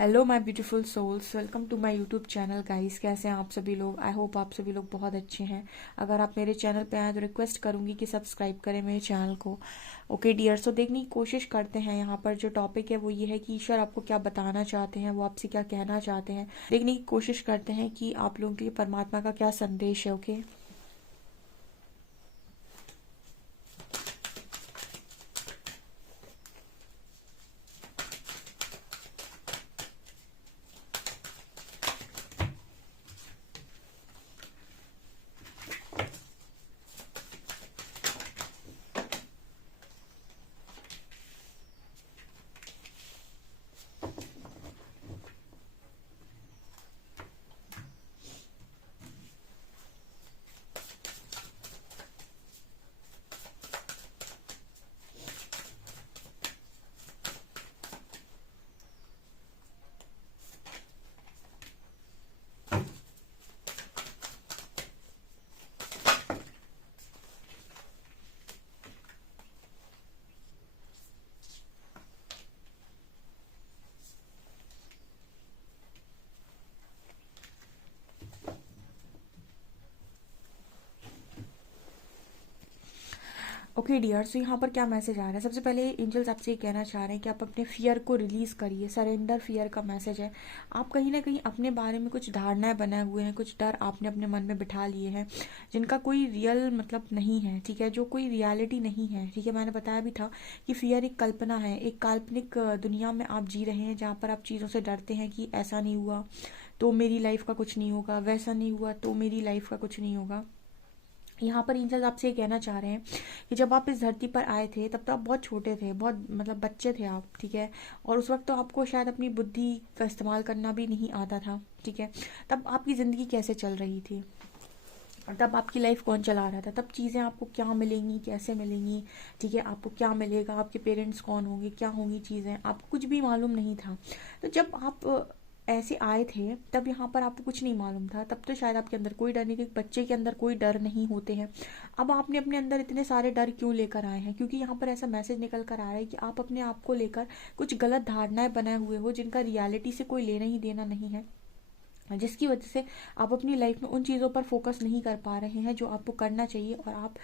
Hello my beautiful souls, welcome to my YouTube channel guys. कैसे हैं आप सभी लोग? आई होप आप सभी लोग बहुत अच्छे हैं। अगर आप मेरे चैनल पे आए तो रिक्वेस्ट करूंगी कि सब्सक्राइब करें मेरे चैनल को। ओके डियर, सो देखने की कोशिश करते हैं। यहाँ पर जो टॉपिक है वो ये है कि ईश्वर आपको क्या बताना चाहते हैं, वो आपसे क्या कहना चाहते हैं। देखने की कोशिश करते हैं कि आप लोगों के लिए परमात्मा का क्या संदेश है। ओके, ओके डियर, सो यहाँ पर क्या मैसेज आ रहा है? सबसे पहले एंजल्स आपसे ये कहना चाह रहे हैं कि आप अपने फियर को रिलीज करिए। सरेंडर फियर का मैसेज है। आप कहीं ना कहीं अपने बारे में कुछ धारणाएं बनाए हुए हैं, कुछ डर आपने अपने मन में बिठा लिए हैं जिनका कोई रियल मतलब नहीं है, ठीक है, जो कोई रियलिटी नहीं है। ठीक है, मैंने बताया भी था कि फियर एक कल्पना है, एक काल्पनिक दुनिया में आप जी रहे हैं जहाँ पर आप चीज़ों से डरते हैं कि ऐसा नहीं हुआ तो मेरी लाइफ का कुछ नहीं होगा, वैसा नहीं हुआ तो मेरी लाइफ का कुछ नहीं होगा। यहाँ पर एंजल्स आपसे ये कहना चाह रहे हैं कि जब आप इस धरती पर आए थे तब तो आप बहुत छोटे थे, बहुत मतलब बच्चे थे आप, ठीक है। और उस वक्त तो आपको शायद अपनी बुद्धि का इस्तेमाल करना भी नहीं आता था, ठीक है। तब आपकी ज़िंदगी कैसे चल रही थी और तब आपकी लाइफ कौन चला रहा था? तब चीज़ें आपको क्या मिलेंगी, कैसे मिलेंगी, ठीक है, आपको क्या मिलेगा, आपके पेरेंट्स कौन होंगे, क्या होंगी चीज़ें, आपको कुछ भी मालूम नहीं था। तो जब आप ऐसे आए थे तब यहाँ पर आपको कुछ नहीं मालूम था। तब तो शायद आपके अंदर कोई डर नहीं, क्योंकि बच्चे के अंदर कोई डर नहीं होते हैं। अब आपने अपने अंदर इतने सारे डर क्यों लेकर आए हैं? क्योंकि यहाँ पर ऐसा मैसेज निकल कर आ रहा है कि आप अपने आप को लेकर कुछ गलत धारणाएं बनाए हुए हो जिनका रियलिटी से कोई लेना ही देना नहीं है, जिसकी वजह से आप अपनी लाइफ में उन चीज़ों पर फोकस नहीं कर पा रहे हैं जो आपको करना चाहिए। और आप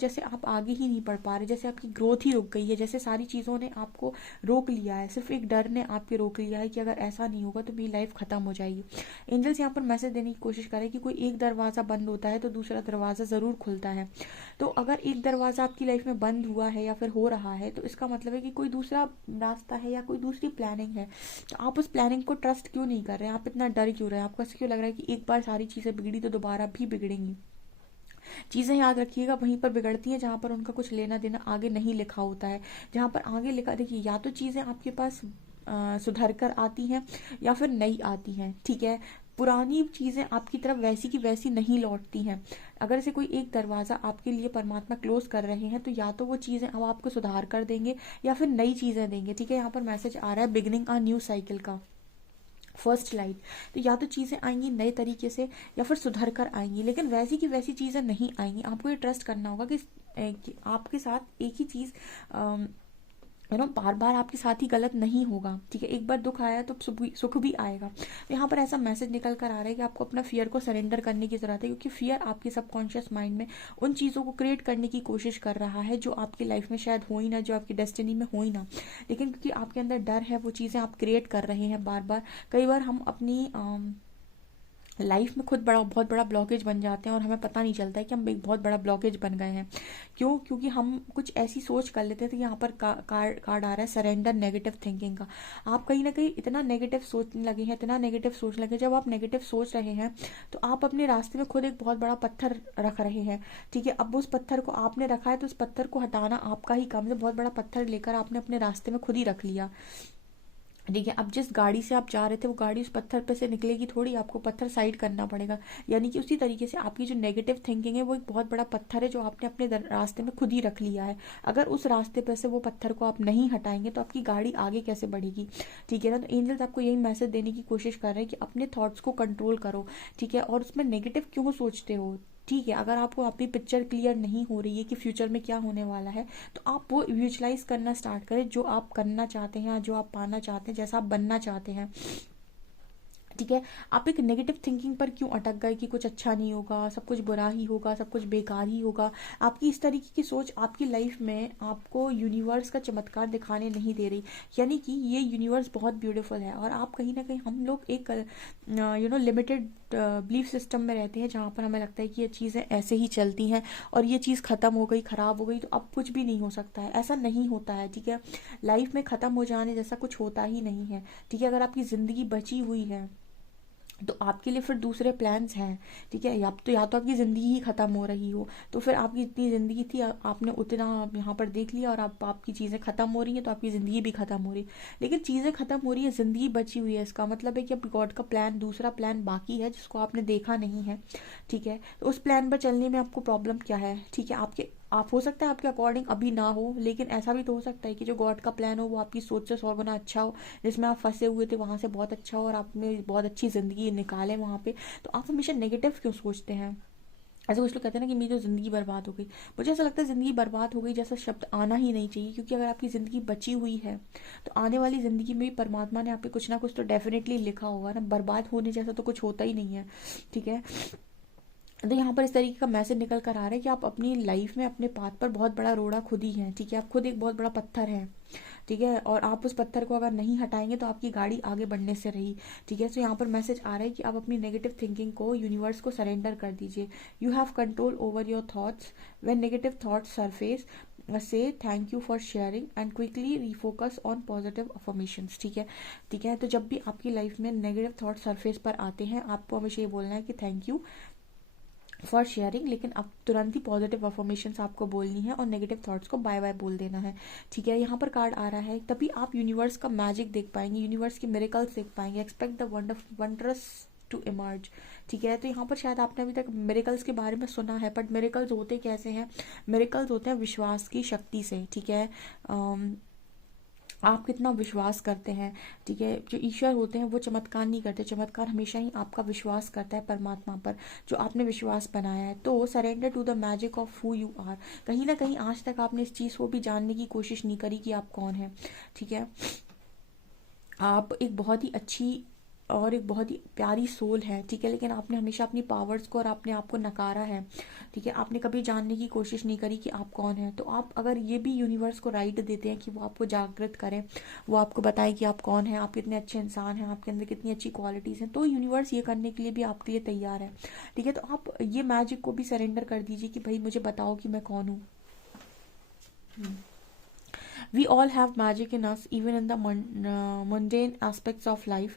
जैसे आप आगे ही नहीं बढ़ पा रहे, जैसे आपकी ग्रोथ ही रुक गई है, जैसे सारी चीज़ों ने आपको रोक लिया है। सिर्फ एक डर ने आपके रोक लिया है कि अगर ऐसा नहीं होगा तो मेरी लाइफ खत्म हो जाएगी। एंजल्स यहाँ पर मैसेज देने की कोशिश करें कि कोई एक दरवाज़ा बंद होता है तो दूसरा दरवाज़ा ज़रूर खुलता है। तो अगर एक दरवाज़ा आपकी लाइफ में बंद हुआ है या फिर हो रहा है तो इसका मतलब है कि कोई दूसरा रास्ता है या कोई दूसरी प्लानिंग है। तो आप उस प्लानिंग को ट्रस्ट क्यों नहीं कर रहे हैं? आप इतना डर क्यों रहे हैं? आपको ऐसा क्यों लग रहा है कि एक बार सारी चीज़ें बिगड़ी तो दोबारा भी बिगड़ेंगी? चीज़ें याद रखिएगा वहीं पर बिगड़ती हैं जहाँ पर उनका कुछ लेना देना आगे नहीं लिखा होता है। जहाँ पर आगे लिखा, देखिए, या तो चीज़ें आपके पास सुधर कर आती हैं या फिर नई आती हैं, ठीक है। पुरानी चीज़ें आपकी तरफ वैसी की वैसी नहीं लौटती हैं। अगर से कोई एक दरवाज़ा आपके लिए परमात्मा क्लोज कर रहे हैं तो या तो वो चीज़ें अब आपको सुधार कर देंगे या फिर नई चीज़ें देंगे, ठीक है। यहाँ पर मैसेज आ रहा है बिगनिंग अ न्यू साइकिल का, फर्स्ट लाइट। तो या तो चीज़ें आएंगी नए तरीके से या फिर सुधर कर आएंगी, लेकिन वैसी की वैसी चीज़ें नहीं आएंगी। आपको ये ट्रस्ट करना होगा कि आपके साथ एक ही चीज़ बार बार आपके साथ ही गलत नहीं होगा, ठीक है। एक बार दुख आया तो सुख भी आएगा। तो यहाँ पर ऐसा मैसेज निकल कर आ रहा है कि आपको अपना फियर को सरेंडर करने की ज़रूरत है, क्योंकि फियर आपके सबकॉन्शियस माइंड में उन चीज़ों को क्रिएट करने की कोशिश कर रहा है जो आपकी लाइफ में शायद हो ही ना, जो आपकी डेस्टिनी में हो ही ना। लेकिन क्योंकि आपके अंदर डर है, वो चीज़ें आप क्रिएट कर रहे हैं बार बार। कई बार हम अपनी लाइफ में खुद बहुत बड़ा ब्लॉकेज बन जाते हैं और हमें पता नहीं चलता है कि हम एक बहुत बड़ा ब्लॉकेज बन गए हैं। क्यों? क्योंकि हम कुछ ऐसी सोच कर लेते थे कि यहाँ पर कार्ड आ रहा है सरेंडर नेगेटिव थिंकिंग का। आप कहीं ना कहीं इतना नेगेटिव सोचने लगे हैं, इतना नेगेटिव सोचने लगे। जब आप नेगेटिव सोच रहे हैं तो आप अपने रास्ते में खुद एक बहुत बड़ा पत्थर रख रहे हैं, ठीक है। अब उस पत्थर को आपने रखा है तो उस पत्थर को हटाना आपका ही काम है। बहुत बड़ा पत्थर लेकर आपने अपने रास्ते में खुद ही रख लिया, ठीक है। अब जिस गाड़ी से आप जा रहे थे वो गाड़ी उस पत्थर पे से निकलेगी थोड़ी, आपको पत्थर साइड करना पड़ेगा। यानी कि उसी तरीके से आपकी जो नेगेटिव थिंकिंग है वो एक बहुत बड़ा पत्थर है जो आपने अपने रास्ते में खुद ही रख लिया है। अगर उस रास्ते पे से वो पत्थर को आप नहीं हटाएंगे तो आपकी गाड़ी आगे कैसे बढ़ेगी, ठीक है ना। तो एंजल्स आपको यही मैसेज देने की कोशिश कर रहे हैं कि अपने थॉट्स को कंट्रोल करो, ठीक है। और उसमें नेगेटिव क्यों सोचते हो? ठीक है, अगर आपको अपनी पिक्चर क्लियर नहीं हो रही है कि फ्यूचर में क्या होने वाला है, तो आप वो विजुअलाइज करना स्टार्ट करें, जो आप करना चाहते हैं, जो आप पाना चाहते हैं, जैसा आप बनना चाहते हैं। ठीक है, आप एक नेगेटिव थिंकिंग पर क्यों अटक गए कि कुछ अच्छा नहीं होगा, सब कुछ बुरा ही होगा, सब कुछ बेकार ही होगा। आपकी इस तरीके की सोच आपकी लाइफ में आपको यूनिवर्स का चमत्कार दिखाने नहीं दे रही। यानी कि ये यूनिवर्स बहुत ब्यूटीफुल है, और आप कहीं ना कहीं, हम लोग एक लिमिटेड बिलीफ सिस्टम में रहते हैं, जहाँ पर हमें लगता है कि ये चीज़ें ऐसे ही चलती हैं, और ये चीज़ ख़त्म हो गई, ख़राब हो गई, तो अब कुछ भी नहीं हो सकता है। ऐसा नहीं होता है। ठीक है, लाइफ में ख़त्म हो जाने जैसा कुछ होता ही नहीं है। ठीक है, अगर आपकी ज़िंदगी बची हुई है, तो आपके लिए फिर दूसरे प्लान्स हैं। ठीक है, या तो आपकी ज़िंदगी ही ख़त्म हो रही हो, तो फिर आपकी इतनी ज़िंदगी थी, आपने उतना यहाँ पर देख लिया, और आप आपकी चीज़ें ख़त्म हो रही हैं, तो आपकी ज़िंदगी भी ख़त्म हो रही है। लेकिन चीज़ें ख़त्म हो रही है, ज़िंदगी बची हुई है, इसका मतलब है कि अब गॉड का प्लान, दूसरा प्लान बाकी है, जिसको आपने देखा नहीं है। ठीक है, तो उस प्लान पर चलने में आपको प्रॉब्लम क्या है? ठीक है, आप हो सकता है आपके अकॉर्डिंग अभी ना हो, लेकिन ऐसा भी तो हो सकता है कि जो गॉड का प्लान हो वो आपकी सोच से 100 गुना अच्छा हो, जिसमें आप फंसे हुए थे वहां से बहुत अच्छा हो, और आपने बहुत अच्छी जिंदगी निकाले वहां पे। तो आप हमेशा नेगेटिव क्यों सोचते हैं? ऐसे कुछ लोग कहते हैं ना कि मेरी तो ज़िंदगी बर्बाद हो गई। मुझे ऐसा लगता है ज़िंदगी बर्बाद हो गई जैसा शब्द आना ही नहीं चाहिए, क्योंकि अगर आपकी ज़िंदगी बची हुई है, तो आने वाली ज़िंदगी में भी परमात्मा ने आपके कुछ ना कुछ तो डेफिनेटली लिखा होगा ना। बर्बाद होने जैसा तो कुछ होता ही नहीं है। ठीक है, तो यहाँ पर इस तरीके का मैसेज निकल कर आ रहा है कि आप अपनी लाइफ में अपने पाथ पर बहुत बड़ा रोड़ा खुद ही हैं। ठीक है, आप खुद एक बहुत बड़ा पत्थर हैं। ठीक है, और आप उस पत्थर को अगर नहीं हटाएंगे तो आपकी गाड़ी आगे बढ़ने से रही। ठीक है, तो यहाँ पर मैसेज आ रहा है कि आप अपनी नेगेटिव थिंकिंग को यूनिवर्स को सरेंडर कर दीजिए। You have control over your thoughts. When negative thoughts surface, say thank you for sharing and quickly refocus on positive affirmations. ठीक है, ठीक है, तो जब भी आपकी लाइफ में नेगेटिव थॉट सरफेस पर आते हैं, आपको हमेशा ये बोलना है कि थैंक यू फॉर शेयरिंग, लेकिन अब तुरंत ही पॉजिटिव अफर्मेशंस आपको बोलनी है, और नेगेटिव थॉट्स को बाय बाय बोल देना है। ठीक है, यहाँ पर कार्ड आ रहा है, तभी आप यूनिवर्स का मैजिक देख पाएंगे, यूनिवर्स के मिरेकल्स देख पाएंगे। Expect the wondrous to emerge. ठीक है, तो यहाँ पर शायद आपने अभी तक मिरेकल्स के बारे में सुना है, बट मिरेकल्स होते कैसे हैं? मिरेकल्स होते हैं विश्वास की शक्ति से। ठीक है, आप कितना विश्वास करते हैं। ठीक है, जो ईश्वर होते हैं वो चमत्कार नहीं करते, चमत्कार हमेशा ही आपका विश्वास करता है परमात्मा पर, जो आपने विश्वास बनाया है। तो surrender to the magic of who you are. कहीं ना कहीं आज तक आपने इस चीज़ को भी जानने की कोशिश नहीं करी कि आप कौन हैं। ठीक है, आप एक बहुत ही अच्छी और एक बहुत ही प्यारी सोल है। ठीक है, लेकिन आपने हमेशा अपनी पावर्स को और अपने आप को नकारा है। ठीक है, आपने कभी जानने की कोशिश नहीं करी कि आप कौन हैं। तो आप अगर ये भी यूनिवर्स को राइट देते हैं कि वो आपको जागृत करें, वो आपको बताए कि आप कौन हैं, आप कितने अच्छे इंसान हैं, आपके अंदर कितनी अच्छी क्वालिटीज़ हैं, तो यूनिवर्स ये करने के लिए भी आपके लिए तैयार है। ठीक है, तो आप ये मैजिक को भी सरेंडर कर दीजिए कि भाई मुझे बताओ कि मैं कौन हूँ। We all have magic in us, even in the mundane aspects of life.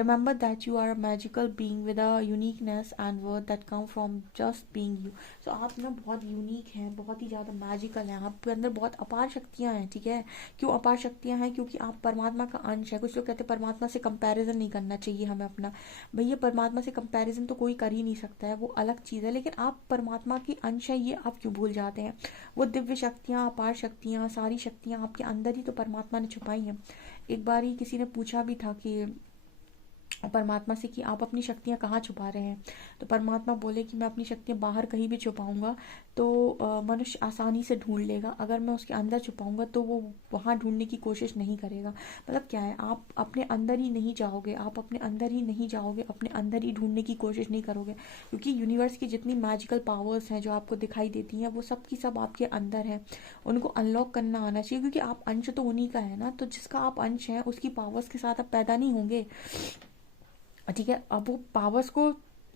Remember that you are a magical being with a uniqueness and worth that come from just being you. So आप ना बहुत unique हैं, बहुत ही ज़्यादा magical हैं, आपके अंदर बहुत अपार शक्तियाँ हैं। ठीक है, क्यों अपार शक्तियाँ हैं? क्योंकि आप परमात्मा का अंश है। कुछ लोग कहते हैं परमात्मा से कंपैरिजन नहीं करना चाहिए हमें अपना। भैया, परमात्मा से कंपैरिजन तो कोई कर ही नहीं सकता है, वो अलग चीज़ है, लेकिन आप परमात्मा के अंश है, ये आप क्यों भूल जाते हैं? वो दिव्य शक्तियाँ, अपार शक्तियाँ, सारी शक्तियाँ आपके अंदर ही तो परमात्मा ने छुपाई हैं। एक बार ही किसी ने पूछा भी था कि परमात्मा से कि आप अपनी शक्तियाँ कहाँ छुपा रहे हैं? तो परमात्मा बोले कि मैं अपनी शक्तियाँ बाहर कहीं भी छुपाऊंगा तो मनुष्य आसानी से ढूंढ लेगा, अगर मैं उसके अंदर छुपाऊंगा तो वो वहाँ ढूंढने की कोशिश नहीं करेगा। मतलब क्या है, आप अपने अंदर ही नहीं जाओगे, आप अपने अंदर ही नहीं जाओगे, अपने अंदर ही ढूंढने की कोशिश नहीं करोगे, क्योंकि यूनिवर्स की जितनी मैजिकल पावर्स हैं जो आपको दिखाई देती हैं, वो सब की सब आपके अंदर हैं। उनको अनलॉक करना आना चाहिए, क्योंकि आप अंश तो उन्हीं का है ना, तो जिसका आप अंश हैं उसकी पावर्स के साथ आप पैदा नहीं होंगे। ठीक है, अब वो पावर्स को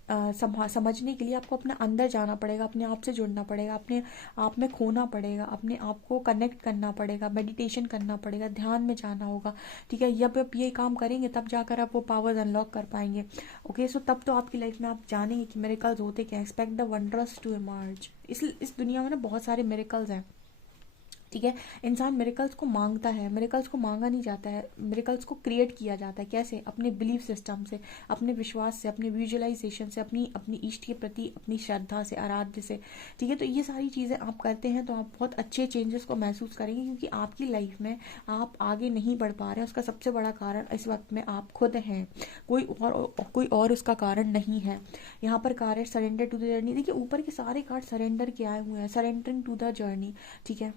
समझने के लिए आपको अपने अंदर जाना पड़ेगा, अपने आप से जुड़ना पड़ेगा, अपने आप में खोना पड़ेगा, अपने आप को कनेक्ट करना पड़ेगा, मेडिटेशन करना पड़ेगा, ध्यान में जाना होगा। ठीक है, जब आप ये काम करेंगे तब जाकर आप वो पावर्स अनलॉक कर पाएंगे। ओके, सो तब तो आपकी लाइफ में आप जानेंगे कि मिरेकल्स होते क्या। Expect the wondrous to emerge. इस दुनिया में ना बहुत सारे मिरेकल्स हैं। ठीक है। इंसान मिरेकल्स को मांगता है, मिरेकल्स को मांगा नहीं जाता है, मिरेकल्स को क्रिएट किया जाता है। कैसे? अपने बिलीफ सिस्टम से, अपने विश्वास से, अपने विजुअलाइजेशन से, अपनी अपनी इष्ट के प्रति अपनी श्रद्धा से, आराध्य से। ठीक है, तो ये सारी चीज़ें आप करते हैं तो आप बहुत अच्छे चेंजेस को महसूस करेंगे, क्योंकि आपकी लाइफ में आप आगे नहीं बढ़ पा रहे हैं। उसका सबसे बड़ा कारण इस वक्त में आप खुद हैं, कोई और उसका कारण नहीं है। यहाँ पर कार्ड है सरेंडर टू द जर्नी। देखिए ऊपर के सारे कार्ड सरेंडर के आए हुए हैं, सरेंडरिंग टू द जर्नी। ठीक है,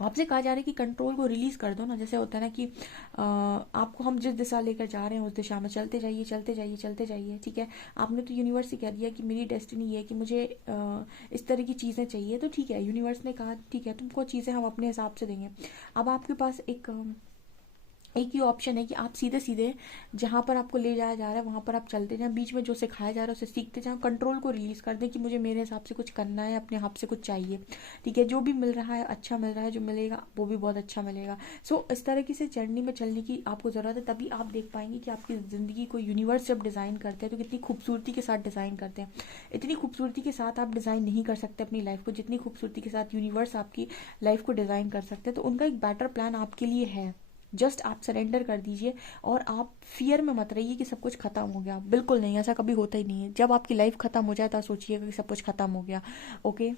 आपसे कहा जा रहा है कि कंट्रोल को रिलीज कर दो ना। जैसे होता है ना कि आपको हम जिस दिशा लेकर जा रहे हैं उस दिशा में चलते जाइए, चलते जाइए, चलते जाइए। ठीक है, आपने तो यूनिवर्स से कह दिया कि मेरी डेस्टिनी ये है कि मुझे इस तरह की चीज़ें चाहिए, तो ठीक है, यूनिवर्स ने कहा ठीक है तुमको चीज़ें हम अपने हिसाब से देंगे। अब आपके पास एक ही ऑप्शन है कि आप सीधे सीधे जहाँ पर आपको ले जाया जा रहा है वहाँ पर आप चलते जाएं, बीच में जो सिखाया जा रहा है उसे सीखते जाएं, कंट्रोल को रिलीज कर दें कि मुझे मेरे हिसाब से कुछ करना है, अपने हाथ से कुछ चाहिए। ठीक है, जो भी मिल रहा है अच्छा मिल रहा है, जो मिलेगा वो भी बहुत अच्छा मिलेगा। सो इस तरीके से जर्नी में चलने की आपको ज़रूरत है, तभी आप देख पाएंगे कि आपकी ज़िंदगी को यूनिवर्स जब डिज़ाइन करते हैं तो कितनी खूबसूरती के साथ डिज़ाइन करते हैं। इतनी खूबसूरती के साथ आप डिज़ाइन नहीं कर सकते अपनी लाइफ को जितनी खूबसूरती के साथ यूनिवर्स आपकी लाइफ को डिज़ाइन कर सकते हैं। तो उनका एक बेटर प्लान आपके लिए है। जस्ट आप सरेंडर कर दीजिए और आप फियर में मत रहिए कि सब कुछ खत्म हो गया। बिल्कुल नहीं, ऐसा कभी होता ही नहीं है। जब आपकी लाइफ खत्म हो जाए तो सोचिएगा कि सब कुछ खत्म हो गया। ओके।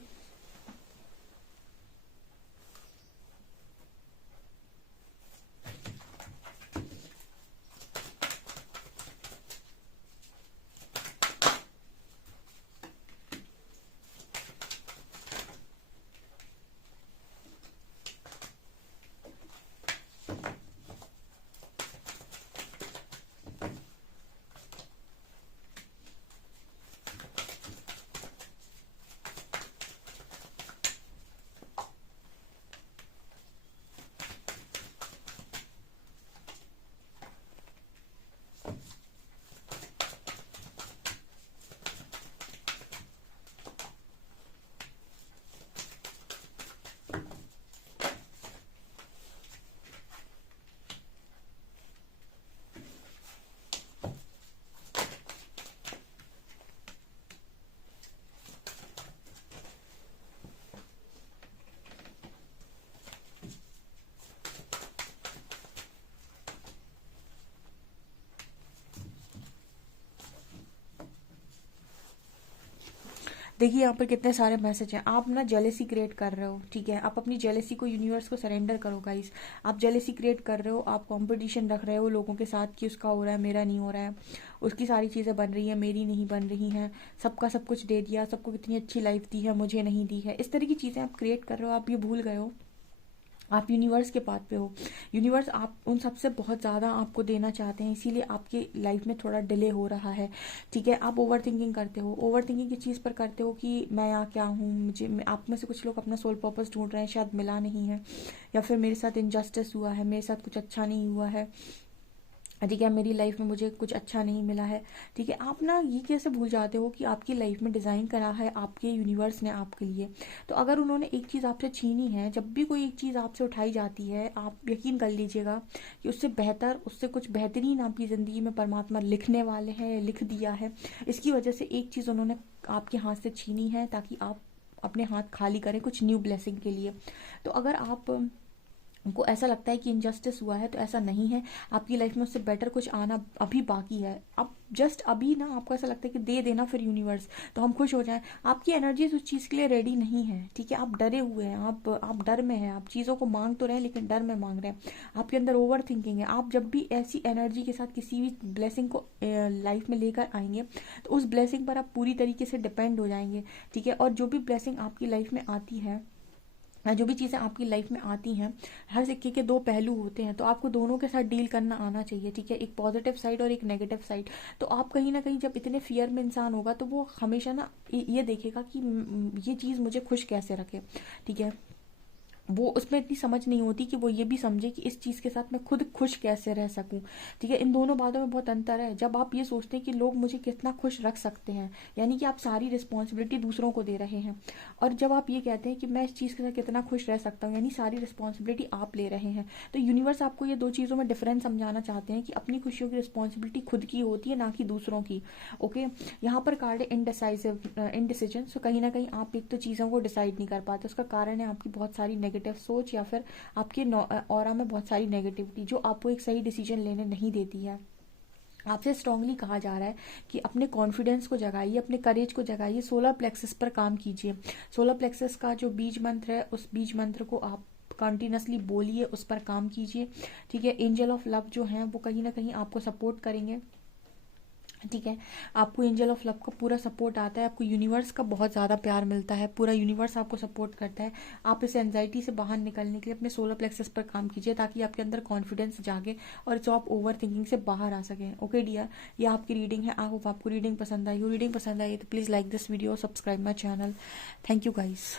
देखिए यहाँ पर कितने सारे मैसेज हैं। आप ना जेलेसी क्रिएट कर रहे हो। ठीक है, आप अपनी जेलेसी को यूनिवर्स को सरेंडर करो गाइस। आप जेलेसी क्रिएट कर रहे हो, आप कंपटीशन रख रहे हो लोगों के साथ कि उसका हो रहा है मेरा नहीं हो रहा है, उसकी सारी चीज़ें बन रही हैं मेरी नहीं बन रही हैं, सबका सब कुछ दे दिया, सबको कितनी अच्छी लाइफ दी है मुझे नहीं दी है। इस तरह की चीज़ें आप क्रिएट कर रहे हो। आप ये भूल गए हो आप यूनिवर्स के पाथ पे हो। यूनिवर्स आप उन सबसे बहुत ज़्यादा आपको देना चाहते हैं, इसीलिए आपकी लाइफ में थोड़ा डिले हो रहा है। ठीक है, आप ओवर थिंकिंग करते हो। ओवर थिंकिंग किस चीज़ पर करते हो कि मैं यहाँ क्या हूँ, आप में से कुछ लोग अपना सोल पर्पस ढूंढ रहे हैं, शायद मिला नहीं है, या फिर मेरे साथ इनजस्टिस हुआ है, मेरे साथ कुछ अच्छा नहीं हुआ है। ठीक है, मेरी लाइफ में मुझे कुछ अच्छा नहीं मिला है। ठीक है, आप ना ये कैसे भूल जाते हो कि आपकी लाइफ में डिज़ाइन करा है आपके यूनिवर्स ने आपके लिए। तो अगर उन्होंने एक चीज़ आपसे छीनी है, जब भी कोई एक चीज़ आपसे उठाई जाती है, आप यकीन कर लीजिएगा कि उससे बेहतर, उससे कुछ बेहतरीन आपकी ज़िंदगी में परमात्मा लिखने वाले हैं, लिख दिया है। इसकी वजह से एक चीज़ उन्होंने आपके हाथ से छीनी है ताकि आप अपने हाथ खाली करें कुछ न्यू ब्लेसिंग के लिए। तो अगर आप उनको ऐसा लगता है कि इनजस्टिस हुआ है, तो ऐसा नहीं है। आपकी लाइफ में उससे बेटर कुछ आना अभी बाकी है। अब जस्ट अभी ना आपको ऐसा लगता है कि दे देना फिर यूनिवर्स तो हम खुश हो जाएं। आपकी एनर्जी उस चीज़ के लिए रेडी नहीं है। ठीक है, आप डरे हुए हैं, आप डर में हैं, आप चीज़ों को मांग तो रहे हैं लेकिन डर में मांग रहे हैं। आपके अंदर ओवर थिंकिंग है। आप जब भी ऐसी एनर्जी के साथ किसी भी ब्लेसिंग को लाइफ में लेकर आएंगे तो उस ब्लेसिंग पर आप पूरी तरीके से डिपेंड हो जाएंगे। ठीक है, और जो भी ब्लेसिंग आपकी लाइफ में आती है, जो भी चीज़ें आपकी लाइफ में आती हैं, हर सिक्के के दो पहलू होते हैं, तो आपको दोनों के साथ डील करना आना चाहिए। ठीक है, एक पॉजिटिव साइड और एक नेगेटिव साइड। तो आप कहीं ना कहीं जब इतने फियर में इंसान होगा तो वो हमेशा ना ये देखेगा कि ये चीज़ मुझे खुश कैसे रखे। ठीक है, वो उसमें इतनी समझ नहीं होती कि वो ये भी समझे कि इस चीज़ के साथ मैं खुद खुश कैसे रह सकूं। ठीक है, इन दोनों बातों में बहुत अंतर है। जब आप ये सोचते हैं कि लोग मुझे कितना खुश रख सकते हैं, यानी कि आप सारी रिस्पॉन्सिबिलिटी दूसरों को दे रहे हैं। और जब आप ये कहते हैं कि मैं इस चीज़ के साथ कितना खुश रह सकता हूँ, यानी सारी रिस्पॉन्सिबिलिटी आप ले रहे हैं। तो यूनिवर्स आपको ये दो चीज़ों में डिफरेंस समझाना चाहते हैं कि अपनी खुशियों की रिस्पॉन्सिबिलिटी खुद की होती है, ना कि दूसरों की। ओके, यहाँ पर कार्ड है इनडिसाइसिव, इनडिसीजन। सो कहीं ना कहीं आप एक तो चीज़ों को डिसाइड नहीं कर पाते, उसका कारण है आपकी बहुत सारी नेगेटिव सोच या फिर आपके ऑरा में बहुत सारी नेगेटिविटी जो आपको एक सही डिसीजन लेने नहीं देती है। आपसे स्ट्रांगली कहा जा रहा है कि अपने कॉन्फिडेंस को जगाइए, अपने करेज को जगाइए, सोलर प्लेक्सस पर काम कीजिए। सोलर प्लेक्सस का जो बीज मंत्र है उस बीज मंत्र को आप कंटिन्यूसली बोलिए, उस पर काम कीजिए। ठीक है, एंजल ऑफ लव जो हैं वो कहीं ना कहीं आपको सपोर्ट करेंगे। ठीक है, आपको एंजल ऑफ लव का पूरा सपोर्ट आता है, आपको यूनिवर्स का बहुत ज़्यादा प्यार मिलता है, पूरा यूनिवर्स आपको सपोर्ट करता है। आप इस एंजाइटी से बाहर निकलने के लिए अपने सोलर प्लेक्सस पर काम कीजिए ताकि आपके अंदर कॉन्फिडेंस जागे और जो आप ओवर थिंकिंग से बाहर आ सकें। ओके डियर, ये आपकी रीडिंग है। आई होप आपको रीडिंग पसंद आई हो। रीडिंग पसंद आई तो please like this video, subscribe my channel. Thank you guys.